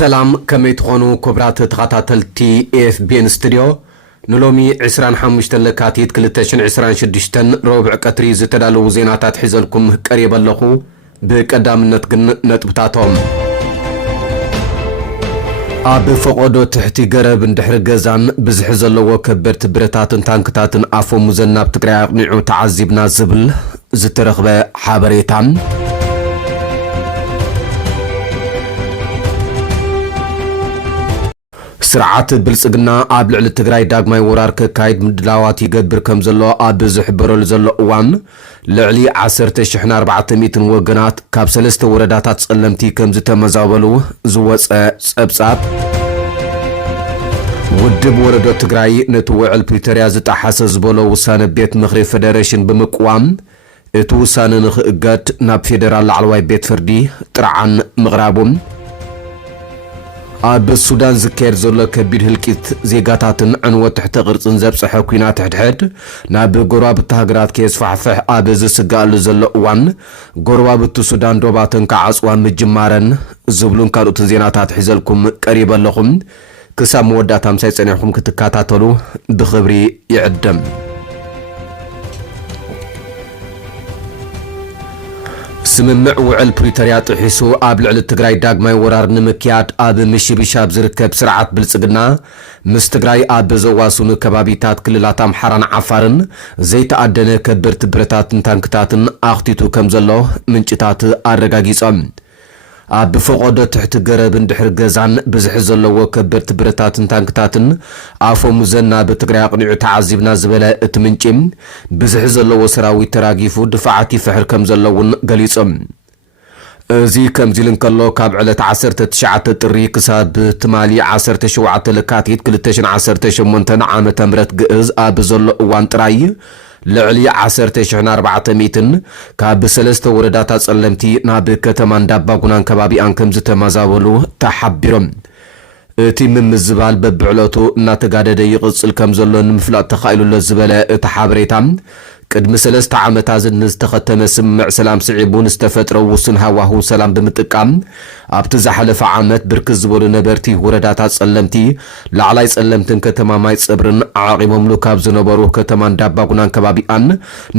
سلام كمي تخونو كبرات تغطاتلتي AFBN ستوديو نلومي 25 لكاتيت كلتاشن 26 ربع قطري زتدالو زيناتات حيزلكم قريبا لخو بقدامنت نطبتاتهم اب فقودو تحتي قرب اندحر غزان بزح زلو كبرت برتاتن تانكتاتن افو مزناب تقرا قنيعو تعذبنا زبل زترخبه حبريتام سرعات بلصقنا اب لعل تግራይ ዳግማይ ወራር ከካይድ ምድላዋት ይገብር ከም ዘሎ ኣብ ዝሕብረሉ ዘሎ እዋን ልዕሊ 10400 ወገናት ካብ ሰለስተ ወረዳታት ጸለምቲ ከም ዝተመዛበሉ ዝወፀ ጸብጻብ ውድብ ወረዳ ትግራይ ነቲ ውዕል ፕሪቶሪያ ዝጣሓሰ ዝበሎ ውሳነ ቤት ምኽሪ ፌደሬሽን ብምቅዋም እቲ ውሳነ ንኽእገድ ናብ ፌደራል ላዕለዋይ ቤት ፍርዲ ጥርዓን ምቕራቡም اب السودان زكير زولا كبير هلكيت زيغاتاتن عنوة تحت غرصن زبصح كوينات حدحد ناب غراب التهجرات كيس فحفح اب زسقال زولا وان غراب السودان دوباتن كعصوان مجمارن زبلون كارو تنزيناتات حزلكم قريبا لكم كسام وداتام سيصنيحكم كتكاتاتلو بخبري يعدم سممع وعل بريتوريا طحيسو اب لعل تግራይ ዳግማይ ወራር ንምክያድ ኣብ ምሽብሻብ ዝርከብ ስርዓት ብልጽግና ምስ ትግራይ ኣብ ዘዋሱኑ ከባቢታት ክልላት ኣምሓራን ዓፋርን ዘይተኣደነ ከበርት ብረታትን ታንክታትን ኣኽቲቱ ከም ዘሎ ምንጭታት ኣረጋጊጾም ኣብ ፈቆዶ ትሕቲ ገረብ እንድሕር ገዛን ብዝሕ ዘለዎ ከበርት ብረታትን ታንክታትን ኣፎም ዘና በትግራይ ቅንዑ ተዓዚብና ዝበለ እቲ ምንጭም ብዝሕ ዘለዎ ሰራዊት ተራጊፉ ድፋዓት ይፍሕር ከም ዘለውን ገሊጾም እዚ ከም ዚልን ከሎ ካብ ዕለት 19 ጥሪ ክሳብ ትማሊ 17 ለካቲት 2018 ዓመተ ምህረት ግእዝ ኣብ ዘሎ እዋን ጥራይ لعلي 10400 كاب سلسته وردات ጸለምቲ ናብ ከተማ እንዳባጉናን ከባቢ አንከም ዝተማዛበሉ ተሐቢሮም እቲ ምምዝባል በብዕለቱ እናተጋደደ ይቅጽል ከም ዘሎ ንምፍላጥ ተኻኢሉለ ዝበለ እቲ ሓበሬታም ቅድሚ 3 ዓመታት ዝንዝ ተኸተመ ስምዕ ሰላም ስዒቡን ዝተፈጥረው ውስን ሃዋሁ ሰላም ብምጥቃም ኣብቲ ዝሓለፈ ዓመት ብርክዝ ዝበሉ ነበርቲ ወረዳታት ጸለምቲ ላዕላይ ጸለምትን ከተማ ማይ ጸብርን ዓቂሞምሉ ካብ ዝነበሩ ከተማ እንዳባጉናን ከባቢኣን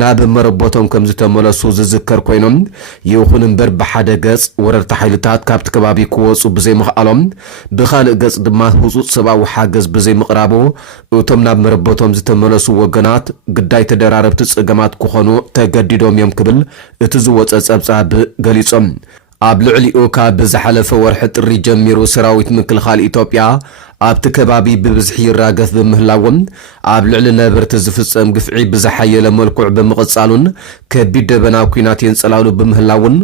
ናብ መረቦቶም ከም ዝተመለሱ ዝዝከር ኮይኖም ይኹን እምበር ብሓደ ገጽ ወረርቲ ሓይልታት ካብቲ ከባቢ ክወጹ ብዘይ ምኽኣሎም ብኻልእ ገጽ ድማ ህጹጽ ሰብኣዊ ሓገዝ ብዘይ ምቕራቡ እቶም ናብ መረቦቶም ዝተመለሱ ወገናት ግዳይ ተደራረብቲ ገማት ኮኾኑ ተገዲዶምዮም ክብል እቲ ዝወፀ ጸብጻብ ገሊጾም ኣብ ልዕሊኡ ካብ ዝሓለፈ ወርሒ ጥሪ ጀሚሩ ሰራዊት ምክልኻል ኢትዮጵያ ኣብቲ ከባቢ ብብዝሒ ይራገፍ በምህላዎም ኣብ ልዕሊ ነበርቲ ዝፍጸም ግፍዒ ብዝሓየለ መልክዕ ብምቕጻሉን ከቢድ ደበናዊ ኩናት የንጸላሉ በምህላውን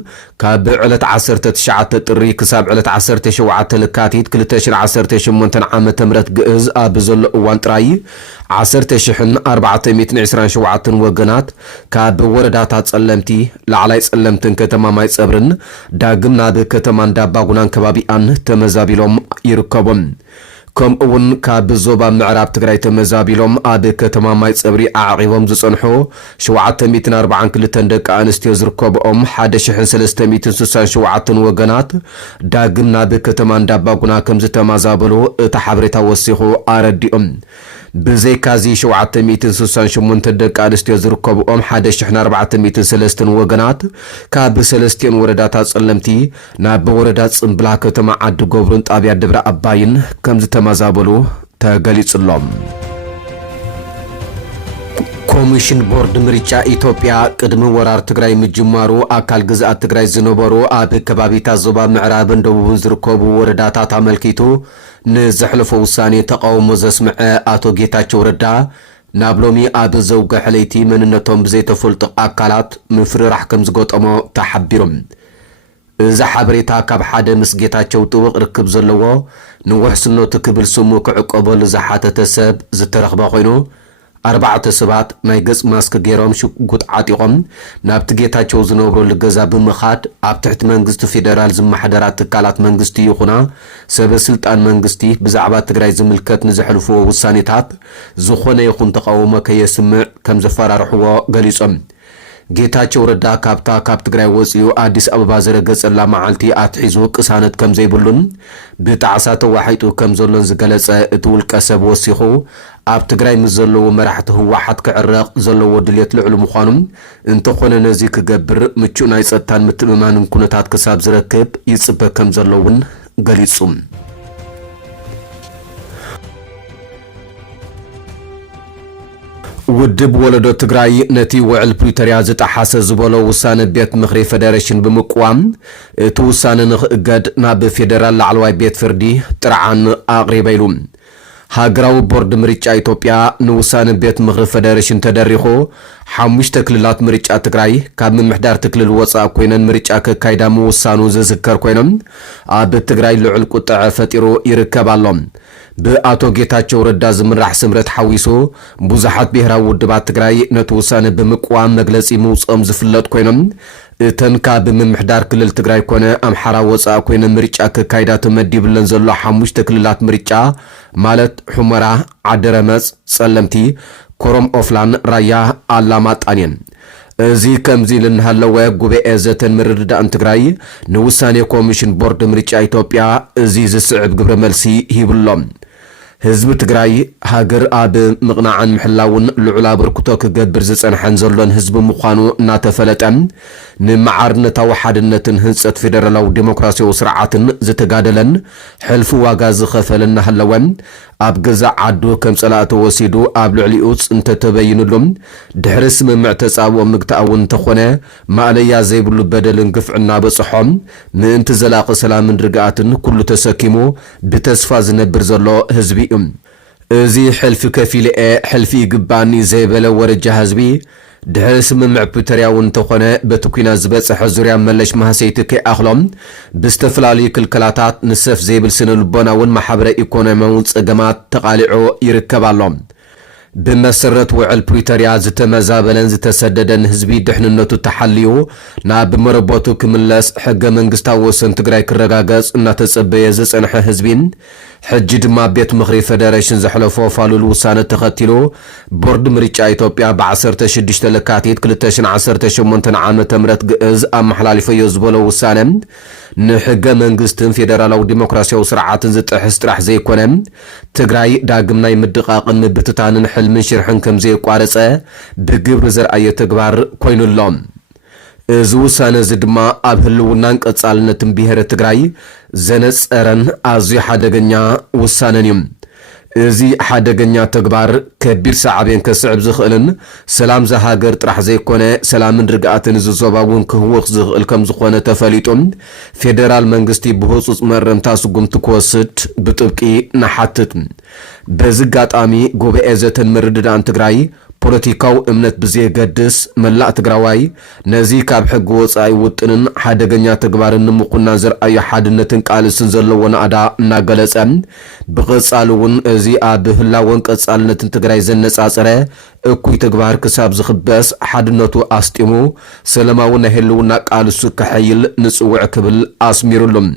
ካብ ዕለት 19 ጥሪ ክሳብ ዕለት 17 ለካቲት 2018 ዓመተ ምህረት ግእዝ ኣብ ዘሎ እዋን ጥራይ 10427 ወገናት ካብ ወረዳታት ጸለምቲ ላዕላይ ጸለምትን ከተማ ማይ ጸብርን ዳግም ናብ ከተማ እንዳባጉናን ከባቢኣን ተመዛቢሎም ይርከቦም كم اون كاب زوبا معراب تግራይ ተመዛቢሎም ኣብ ከተማ ማይ ጸብሪ ዓቂቦም ዝጸንሑ 740 ክልተን ደቂ ኣንስትዮ ዝርከብኦም 1367 ወገናት ዳግም ናብ ከተማ እንዳባጉና ከም ዝተማዛበሉ እቲ ሓበሬታ ወሲኹ ኣረዲኦም ብዘይካዚ 768 ደቂ ኣንስትዮ ዝርከብኦም 1403 ወገናት ካብ ሰለስቲን ወረዳታት ጸለምቲ ናብ ወረዳ ጽምብላ ከተማ ዓዲ ጎብሩን ጣብያ ደብረ ኣባይን ከም ዝተማዛበሉ ተገሊጽሎም ኮሚሽን ቦርድ ምርጫ ኢትዮጵያ ቅድሚ ወራር ትግራይ ምጅማሩ ኣካል ግዝኣት ትግራይ ዝነበሩ ኣብ ከባቢታት ዞባ ምዕራብን ደቡብን ዝርከቡ ወረዳታት ኣመልኪቱ ንዝሕለፈ ውሳኔ ተቃውሞ ዘስምዐ ኣቶ ጌታቸው ረዳ ናብ ሎሚ ኣብ ዘውግሕ ለይቲ መንነቶም ብዘይተፈልጡ ኣካላት ምፍርራሕ ከም ዝገጠሞ ተሓቢሮም እዚ ሓበሬታ ካብ ሓደ ምስ ጌታቸው ጥውቕ ርክብ ዘለዎ ንውሕስኖቱ ክብል ስሙ ክዕቀበሉ ዝሓተተ ሰብ ዝተረኽበ ኮይኑ 4 ሰባት ናይ ገጽ ማስክ ገይሮም ሽጉጥ ዓጢቆም ናብቲ ጌታቸው ዝነብሩ ገዛ ብምኻድ ኣብ ትሕቲ መንግስቲ ፌደራል ዝመሓደራት ትካላት መንግስቲ ይኹና ሰበስልጣን መንግስቲ ብዛዕባ ትግራይ ዝምልከት ንዝሕልፍዎ ውሳኔታት ዝኾነ ይኹን ተቃውሞ ከየስምዕ ከም ዘፈራርሕዎ ገሊጾም ጌታቸው ረዳ ካብ ትግራይ ወፂኡ አዲስ አበባ ዘረገጸላ መዓልቲ አትሒዙ ቅሳነት ከም ዘይብሉን ብጣዕሳ ተዋሒጡ ከም ዘሎን ዝገለጸ እቲ ውልቀ ሰብ ወሲኹ ኣብ ትግራይ ምስ ዘለዎ መራሕቲ ህወሓት ክዕረቕ ዘለዎ ድሌት ልዕሉ ምዃኑ እንተኾነ ነዚ ክገብር ምቹእ ናይ ጸጥታን ምትእምማንን ኩነታት ክሳብ ዝረክብ ይጽበ ከም ዘለውን ገሊጹ ውድብ ወለዶ ትግራይ ነቲ ውዕል ፕሪቶሪያ ዝጣሓሰ ዝበሎ ውሳነ ቤት ምኽሪ ፌደሬሽን ብምቁዋም እቲ ውሳነ ንኽእገድ ናብ ፌደራል ላዕለዋይ ቤት ፍርዲ ጥርዓን ኣቕሪበ ኢሉ ሃገራዊ ቦርድ ምርጫ ኢትዮጵያ ንውሳነ ቤት ምኽሪ ፌደሬሽን ተደሪኹ 5 ክልላት ምርጫ ትግራይ ካብ ምምሕዳር ትክልል ወፃእ ኮይነን ምርጫ ከካይዳ ምውሳኑ ዝዝከር ኮይኖም ኣብ ትግራይ ልዑል ቁጥዐ ፈጢሩ ይርከብ ኣሎ በአቶ ጌታቸው ረዳ ዝምራሕ ስምረት ሓዊሱ ብዙሓት ብሔራዊ ውድባት ትግራይ ነቲ ውሳነ ብምቁዋም መግለጺ ምውጾም ዝፍለጥ ኮይኖም እተን ካብ ምምሕዳር ክልል ትግራይ ኮነ ኣምሓራ ወፃእ ኮይነን ምርጫ ከካይዳ ተመዲብለን ዘሎ 5 ክልላት ምርጫ ማለት ሑመራ፣ ዓደረመፅ፣ ጸለምቲ፣ ኮረም ኦፍላን፣ ራያ፣ ኣላማጣን እየን እዚ ከምዚ ልንሃለወ ጉባኤ ዘተን ምርድዳእን ትግራይ ንውሳኔ ኮሚሽን ቦርድ ምርጫ ኢትዮጵያ እዚ ዝስዕብ ግብረ መልሲ ሂብሎም ህዝቢ ትግራይ ሃገር ኣብ ምቕናዕን ምሕላውን ልዑል ኣበርክቶ ክገብር ዝጸንሐን ዘሎን ህዝቢ ምዃኑ እናተፈለጠን ንመዓርነታዊ ሓድነትን ህንጸት ፌደራላዊ ዲሞክራሲያዊ ስርዓትን ዝተጋደለን ሕልፊ ዋጋ ዝኸፈለን እናሃለወን ኣብ ገዛ ዓዱ ከም ጸላእ ተወሲዱ ኣብ ልዕሊኡ ጽንተ ተበይንሎም ድሕሪ ስምምዕ ተጻብኦ ምግታእውን እንተኾነ ማእለያ ዘይብሉ በደልን ግፍዕና በጽሖም ምእንቲ ዘላቂ ሰላምን ርግኣትን ኩሉ ተሰኪሙ ብተስፋ ዝነብር ዘሎ ህዝቢ እዩ እዚ ሕልፊ ከፊልኤ ሕልፊ ይግባኒ ዘይበለ ወረጃ ህዝቢ ድሕሪ ስምምዕ ፕሪቶሪያ እውን እንተኾነ በቲ ኩናት ዝበፅሐ ዙርያ መለሽ ማህሰይቲ ከይኣኽሎም ብዝተፈላለዩ ክልከላታት ንሰፍ ዘይብል ስነ ልቦናውን ማሕበረ ኢኮኖሚያውን ፀገማት ተቃሊዑ ይርከብ ኣሎ بمسرت وعل بريتوريا زتمزابلن زتسددن هزبي دحننتو تحليو ناب مربوتو كملس حق منغستا وسن تግራይ ክረጋገጽ እና ተጸበየ ዝጸንሐ ህዝቢን ሕጂ ድማ ቤት ምኽሪ ፌደሬሽን ዘሕለፎ ፋሉል ውሳነ ተኸቲሉ ቦርድ ምርጫ ኢትዮጵያ ብ16 ለካቲት 2018 ዓመተ ምህረት ግዕዝ ኣመሓላሊፈዮ ዝበሎ ውሳነ ንሕገ መንግስትን ፌደራላዊ ዲሞክራሲያዊ ስርዓትን ዝጥሕስ ጥራሕ ዘይኮነ ትግራይ ዳግም ናይ ምድቃቅን ምብትታንን ሕልምን ሽርሕን ከም ዘይቋረጸ ብግብሪ ዘርአየ ተግባር ኮይኑሎም እዚ ውሳነ እዚ ድማ ኣብ ህልውናን ቀጻልነትን ብሔረ ትግራይ ዘነጸረን ኣዝዩ ሓደገኛ ውሳነ እዩ እዚ ሓደገኛ ተግባር ከቢር ሰዓብን ከስዕብ ዝኽእልን ሰላም ዘሃገር ጥራሕ ዘይኮነ ሰላምን ርግኣትን ዝዘባውን ክህወኽ ዝኽእል ከም ዝኾነ ተፈሊጦም ፌደራል መንግስቲ ብህፁፅ መረምታ ስጉምቲ ክወስድ ብጥብቂ ናሓትት በዚ ጋጣሚ ጉባኤ ዘተን ምርድዳእን ትግራይ ፖለቲካው እምነት ብዘይገድስ መላእ ትግራዋይ ነዚ ካብ ሕጊ ወፃኢ ውጥንን ሓደገኛ ተግባርን ንምኹና ዘርአዩ ሓድነትን ቃልስን ዘለዎ ናዕዳ እናገለጸ ብቐጻሊ እውን እዚ ኣብ ህላወን ቀጻልነትን ትግራይ ዘነጻጸረ እኩይ ተግባር ክሳብ ዝኽበስ ሓድነቱ ኣስጢሙ ሰላማዊ ናይ ህልውና ቃልሱ ክሕይል ንጽውዕ ክብል ኣስሚሩሎም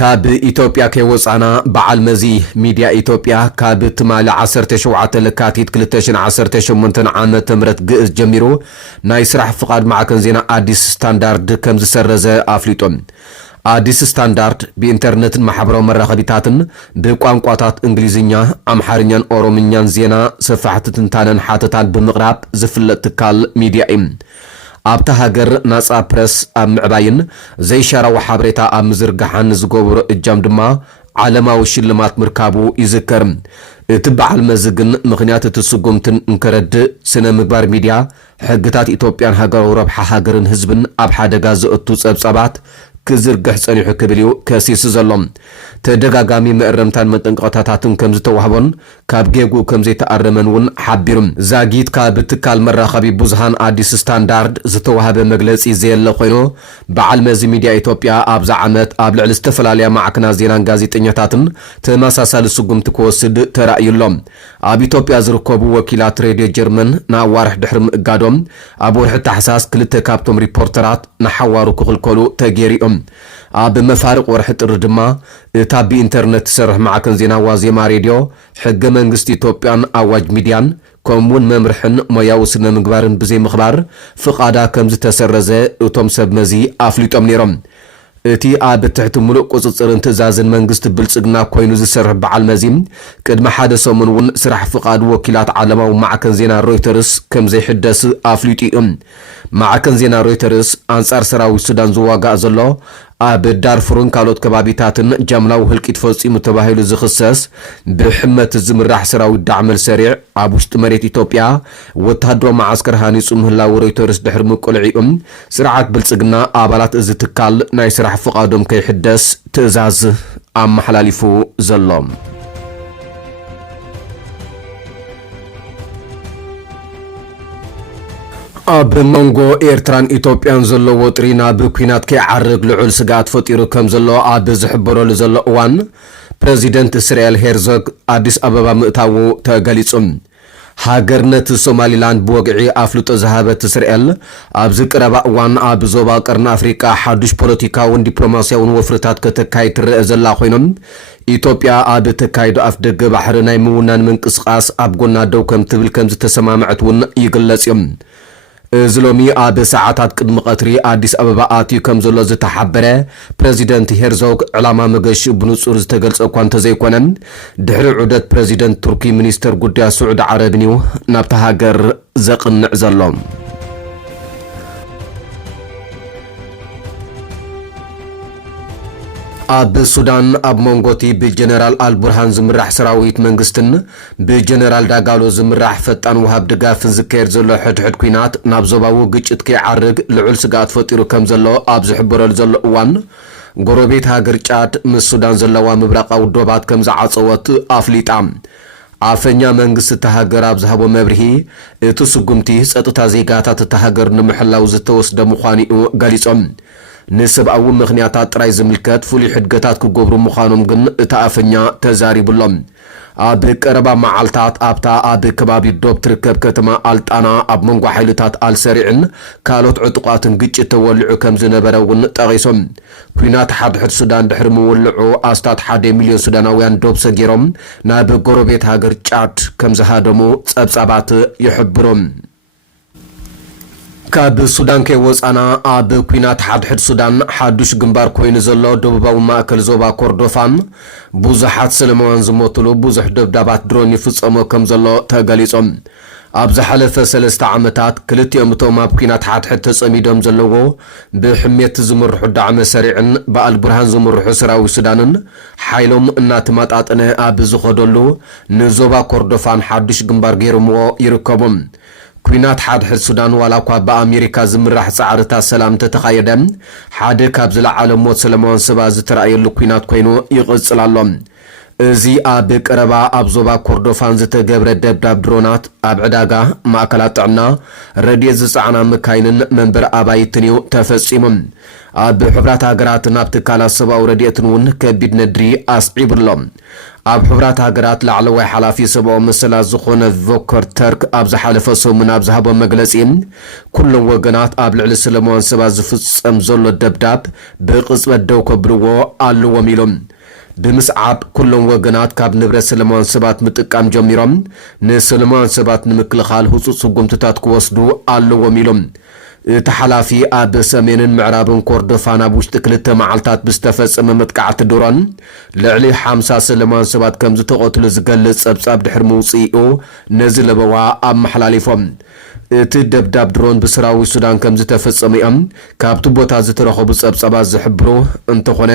ካብ ኢትዮጵያ ከይወፃና በዓል መዚ ሚድያ ኢትዮጵያ ካብ ትማሊ 17 ለካቲት 2018 ዓመተ ምህረት ግዕዝ ጀሚሩ ናይ ስራሕ ፍቃድ ማዕከን ዜና አዲስ ስታንዳርድ ከም ዝሰረዘ አፍሊጦም አዲስ ስታንዳርድ በኢንተርኔትን ማሕበራዊ መራኸቢታትን ብቋንቋታት እንግሊዝኛ አምሓርኛን ኦሮምኛን ዜና ሰፋሕቲ ትንታነን ሓተታን ብምቕራብ ዝፍለጥ ትካል ሚድያ እዩ ኣብታ ሃገር ናጻ ፕረስ ኣብ ምዕባይን ዘይሻራዊ ሓበሬታ ኣብ ምዝርጋሕን ዝገብሮ እጃም ድማ ዓለማዊ ሽልማት ምርካቡ ይዝከር እቲ በዓል መዝግን ምኽንያት እቲ ስጉምትን እንከረድእ ስነ ምግባር ሚድያ ሕግታት ኢትዮጵያን ሃገራዊ ረብሓ ሃገርን ህዝብን ኣብ ሓደጋ ዘእቱ ጸብጻባት ክዝርግሕ ጸኒሑ ክብል እዩ ከሲስ ዘሎም ተደጋጋሚ ምእረምታን መጠንቀቕታታትን ከም ዝተዋህቦን ካብ ጌጉ ከም ዘይተኣረመን እውን ሓቢሩም ዛጊት ካብ ትካል መራኸቢ ብዙሃን አዲስ ስታንዳርድ ዝተዋህበ መግለጺ ዘየለ ኮይኑ በዓል መዚ ሚድያ ኢትዮጵያ ኣብዛ ዓመት ኣብ ልዕሊ ዝተፈላለያ ማዕከናት ዜናን ጋዜጠኛታትን ተመሳሳሊ ስጉምቲ ክወስድ ተራእዩሎም ኣብ ኢትዮጵያ ዝርከቡ ወኪላት ሬድዮ ጀርመን ንኣዋርሕ ድሕሪ ምእጋዶም ኣብ ወርሒ ታሕሳስ ክልተ ካብቶም ሪፖርተራት ንሓዋሩ ክኽልከሉ ተገይሮም ኣብ መፋርቅ ወርሒ ጥሪ ድማ እታ ብኢንተርኔት ዝሰርሕ ማዕከን ዜና ዋዜማ ሬድዮ ሕገ መንግስቲ ኢትዮጵያን ኣዋጅ ሚድያን ከምውን መምርሕን ሞያዊ ስነ ምግባርን ብዘይ ምኽባር ፍቓዳ ከም ዝተሰረዘ እቶም ሰብ መዚ ኣፍሊጦም ነይሮም። እቲ ኣብ ትሕቲ ሙሉእ ቁፅፅርን ትእዛዝን መንግስቲ ብልጽግና ኮይኑ ዝሰርሕ በዓል መዚ ቅድሚ ሓደ ሰሙን እውን ስራሕ ፍቓድ ወኪላት ዓለማዊ ማዕከን ዜና ሮይተርስ ከም ዘይሕደስ ኣፍሊጡ እዩ። ማዕከን ዜና ሮይተርስ አንጻር ሰራዊት ሱዳን ዝዋጋእ ዘሎ ኣብ ዳርፉርን ካልኦት ከባቢታትን ጃምላዊ ህልቂት ፈጺሙ ተባሂሉ ዝኽሰስ ብሕመት ዝምራሕ ሰራዊት ዳዕመል ሰሪዕ ኣብ ውሽጢ መሬት ኢትዮጵያ ወታደራዊ ማዓስከር ሃኒጹ ምህላው ሮይተርስ ድሕሪ ምቁልዒኡ ስርዓት ብልጽግና ኣባላት እዚ ትካል ናይ ስራሕ ፍቓዶም ከይሕደስ ትእዛዝ ኣመሓላሊፉ ዘሎ። ኣብ መንጎ ኤርትራን ኢትዮጵያን ዘሎ ወጥሪ ናብ ኩናት ከይዓርግ ልዑል ስጋት ፈጢሩ ከም ዘሎ ኣብ ዝሕበረሉ ዘሎ እዋን ፕሬዚደንት እስራኤል ሄርዞግ ኣዲስ ኣበባ ምእታው ተገሊጹ። ሃገርነት ሶማሊላንድ ብወግዒ ኣፍልጦ ዝሃበት እስራኤል ኣብዚ ቀረባ እዋን ኣብ ዞባ ቀርኒ ኣፍሪቃ ሓዱሽ ፖለቲካውን ዲፕሎማስያውን ወፍርታት ከተካይድ ትርአ ዘላ ኮይኖም ኢትዮጵያ ኣብ ተካይዶ ኣፍ ደገ ባሕሪ ናይ ምውናን ምንቅስቓስ ኣብ ጎና ደው ከም ትብል ከም ዝተሰማምዐት እውን ይግለጽ እዮም። ዝሎሚ ኣብ ሰዓታት ቅድሚ ቀትሪ ኣዲስ ኣበባ ኣትዩ ከም ዘሎ ዝተሓበረ ፕሬዚደንት ሄርዞግ ዕላማ መገሽ ብንጹር ዝተገልጸ እኳ እንተዘይኮነ ድሕሪ ዑደት ፕሬዚደንት ቱርኪ ሚኒስተር ጉዳያት ስዑድ ዓረብን እዩ ናብታ ሃገር ዘቕንዕ ዘሎ። ኣብ ሱዳን ኣብ መንጎቲ ብጀነራል አልቡርሃን ዝምራሕ ሰራዊት መንግስትን ብጀነራል ዳጋሎ ዝምራሕ ፈጣን ውሃብ ድጋፍን ዝካየድ ዘሎ ሕድሕድ ኩናት ናብ ዞባዊ ግጭት ከይዓርግ ልዑል ስጋት ፈጢሩ ከም ዘሎ ኣብ ዝሕበረሉ ዘሎ እዋን ጎረቤት ሃገር ጫድ ምስ ሱዳን ዘለዋ ምብራቃዊ ዶባት ከም ዝዓፀወት ኣፍሊጣ። ኣፈኛ መንግስቲ እታ ሃገር ኣብ ዝሃቦ መብርሂ እቲ ስጉምቲ ፀጥታ ዜጋታት እታ ሃገር ንምሕላው ዝተወስደ ምዃኑ እዩ ገሊፆም። ንሰብኣዊ ምኽንያታት ጥራይ ዝምልከት ፍሉይ ሕድገታት ክገብሩ ምዃኖም ግን እታ ኣፈኛ ተዛሪብሎም። ኣብ ቀረባ መዓልታት ኣብታ ኣብ ከባቢ ዶብ ትርከብ ከተማ ኣልጣና ኣብ መንጎ ሓይልታት ኣልሰሪዕን ካልኦት ዕጡቋትን ግጭት ተወልዑ ከም ዝነበረ እውን ጠቒሶም። ኩናት ሓድሕድ ሱዳን ድሕሪ ምውልዑ ኣስታት 1 ሚልዮን ሱዳናውያን ዶብ ሰጊሮም ናብ ጎረቤት ሃገር ጫድ ከም ዝሃደሙ ጸብጻባት ይሕብሮም። ካብ ሱዳን ከይወፃና ኣብ ኩናት ሓድሕድ ሱዳን ሓዱሽ ግንባር ኮይኑ ዘሎ ደቡባዊ ማእከል ዞባ ኮርዶፋን ብዙሓት ሰለማውያን ዝሞትሉ ብዙሕ ደብዳባት ድሮን ይፍጸሞ ከም ዘሎ ተገሊጾም። ኣብ ዝሓለፈ 3 ዓመታት ክልቲኦም እቶም ኣብ ኩናት ሓድሕድ ተጸሚዶም ዘለዎ ብሕሜት ዝምርሑ ዳዕመ ሰሪዕን ብኣልቡርሃን ዝምርሑ ሰራዊት ሱዳንን ሓይሎም እናተመጣጠነ ኣብ ዝኸደሉ ንዞባ ኮርዶፋን ሓዱሽ ግንባር ገይሮምዎ ይርከቦም። ኩናት ሓድሕድ ሱዳን ዋላ እኳ ብኣሜሪካ ዝምራሕ ፃዕርታት ሰላም ተተኻየደ ሓደ ካብ ዝለዓለ ሞት ሰለማውያን ሰባት ዝተረኣየሉ ኩናት ኮይኑ ይቕፅል ኣሎ። እዚ ኣብ ቀረባ ኣብ ዞባ ኮርዶፋን ዝተገብረ ደብዳብ ድሮናት ኣብ ዕዳጋ ማእከላት ጥዕና ረድኤት ዝፀዓና መካይንን መንበሪ ኣባይትን እዩ ተፈጺሞም። ኣብ ሕብራት ሃገራት ናብ ትካላት ሰብኣዊ ረድኤትን እውን ከቢድ ነድሪ ኣስዒብሎም። ኣብ ሕብራት ሃገራት ላዕለዋይ ሓላፊ ሰብኣዊ መሰላት ዝኾነ ቮከር ተርክ ኣብ ዝሓለፈ ሰሙን ኣብ ዝሃቦ መግለጺ ኩሎም ወገናት ኣብ ልዕሊ ሰለማውያን ሰባት ዝፍጸም ዘሎ ደብዳብ ብቕፅበት ደው ከብልዎ ኣለዎም ኢሎም። ብምስዓብ ኩሎም ወገናት ካብ ንብረት ሰለማውያን ሰባት ምጥቃም ጀሚሮም ንሰለማውያን ሰባት ንምክልኻል ህፁፅ ስጉምትታት ክወስዱ ኣለዎም ኢሎም። እቲ ሓላፊ ኣብ ሰሜንን ምዕራብን ኮርዶፋን ኣብ ውሽጢ 2 መዓልታት ብዝተፈጸመ መጥቃዕቲ ድሮን ልዕሊ 50 ሰለማውያን ሰባት ከም ዝተቐትሉ ዝገልጽ ጸብጻብ ድሕሪ ምውፅኡ ነዚ ለበዋ ኣመሓላሊፎም። እቲ ደብዳብ ድሮን ብሰራዊት ሱዳን ከም ዝተፈጸመ እዮም ካብቲ ቦታ ዝተረኸቡ ጸብጻባት ዝሕብሩ እንተኾነ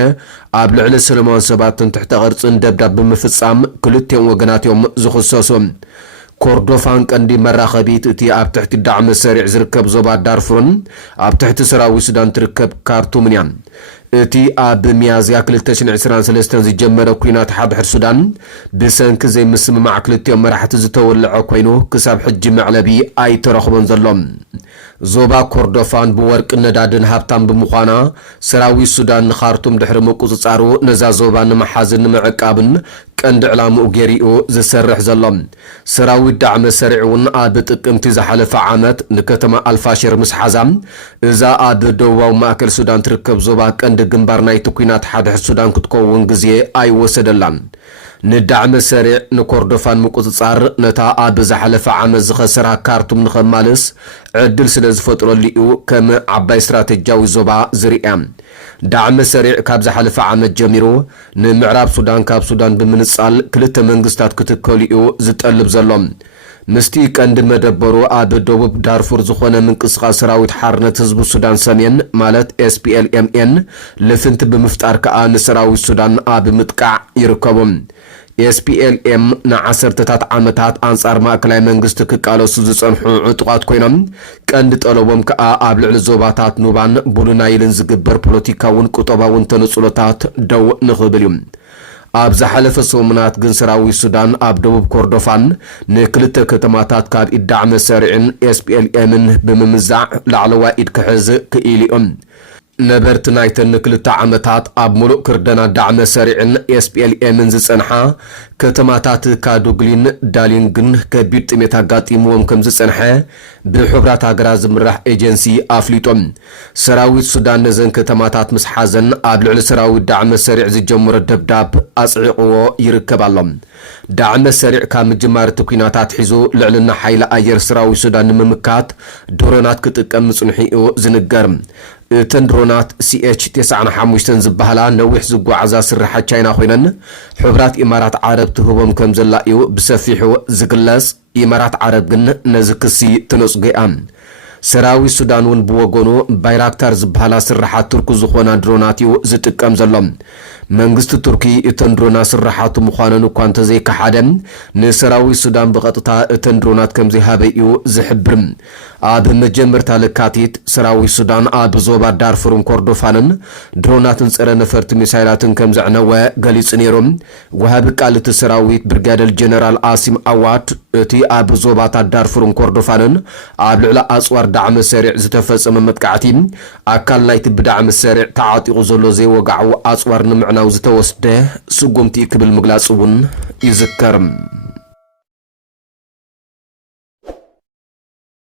ኣብ ልዕሊ ሰለማውያን ሰባትን ትሕተ ቅርጽን ደብዳብ ብምፍጻም ክልቲኦም ወገናት እዮም ዝኽሰሱ። ኮርዶፋን ቀንዲ መራኸቢት እቲ ኣብ ትሕቲ ዳዕመ ሰሪዕ ዝርከብ ዞባ ዳርፉርን ኣብ ትሕቲ ሰራዊት ሱዳን ትርከብ ካርቱምን እያ። እቲ ኣብ ሚያዝያ 2023 ዝጀመረ ኩናት ሓድሕድ ሱዳን ብሰንኪ ዘይምስምማዕ ክልቲኦም መራሕቲ ዝተወልዐ ኮይኑ ክሳብ ሕጂ መዕለቢ ኣይተረኽቦን ዘሎ። ዞባ ኮርዶፋን ብወርቂ ነዳድን ሃብታም ብምዃና ሰራዊት ሱዳን ንኻርቱም ድሕሪ ምቁፅጻሩ ነዛ ዞባ ንምሓዝን ንምዕቃብን ቀንዲ ዕላምኡ ገይሩ ዝሰርሕ ዘሎ። ሰራዊት ዳዕመ ሰሪዕ እውን ኣብ ጥቅምቲ ዝሓለፈ ዓመት ንከተማ ኣልፋሽር ምስ ሓዛ እዛ ኣብ ደቡባዊ ማእከል ሱዳን ትርከብ ዞባ ቀንዲ ግንባር ናይቲ ኩናት ሓድሕድ ሱዳን ክትከውን ግዜ ኣይወሰደላን። ندعم سريع نكوردفان مقصصار نتا ابز حلف عمز خسرا كارتم نخمالس عدل سلز فترو ليو كم عباي استراتيجياوي زوبا زريام دعم سريع كابز حلف عمد جميرو نمعراب سودان كاب سودان بمنصال كلت منغستات كتكوليو زتقلب زلوم مستي كاند مدبرو اب دوب دارفور زخونه منقسقا سراويت حارنت حزب السودان سمين مالت SPLMN لفنت بمفتار كا نسراوي السودان اب متقع يركبهم SPLM نعسرتات عامتات انصار ماكلاي منغست كقالوس زصنحو عطقات كوينم كاند طلبهم كا اب لعل زوباتات نوبان بولنايلن زغبر بوليتيكاون قطباون تنصلوتات دو نخبليم ابز حلف سومنات جن سراوي السودان اب دوب كوردوفان نكلت كتماتات كاب ادعم سريعن SPLM بممزع لعلوا ايد كحز كيليوم نبرت نايتن نكلت عامتات اب ملوك كردنا دعم سريعن SPLM زصنحا كتماتات كادوغلين دالينغن كبيت ميتاغاتيموم كم زصنحا بحبرات هاغرا زمرح ايجنسي افليتوم سراوي السودان نزن كتماتات مسحازن اب لعل سراوي دعم سريع زجمر الدبداب اصعقو يركبالهم دعم سريع كام جمار تكويناتات حيزو لعلنا حيل اير سراوي السودان ممكات دورونات كتقم صنحيو زنجرم تندرونات CH-95 زبهلا نوح زغعزا سرحه تشاينا خوينن حبرات امارات عرب تهبهم كم زلايو بسفيحو زغلص امارات عرب جن نزكسي تنصغيام سراوي السودان ون بوغونو بايراكتار زبهلا سرحات تركو زخونا دروناتيو زتقم زلوم منغست تركي اتندرونا سرحات مخانن كانت زي كحادم نسراوي السودان بقطتا اتندرونات كم زي هابيو زحبرم اب مجمر تالكاتيت سراوي السودان اب زوبا دارفورن كوردوفانن دروناتن صره نفرت ميسايلاتن كم زعنوا غليص نيروم وهاب قالت سراوي برغادل جنرال عاصم اوات تي اب زوبا دارفورن كوردوفانن اب لعلا اصوار دعم سريع زتفصم متقعتي اكل لايت بدعم سريع تعاطي زلو زي وقعو اصوار نمعنا وزتوسده سقومتي كبل مغلاصون يذكرم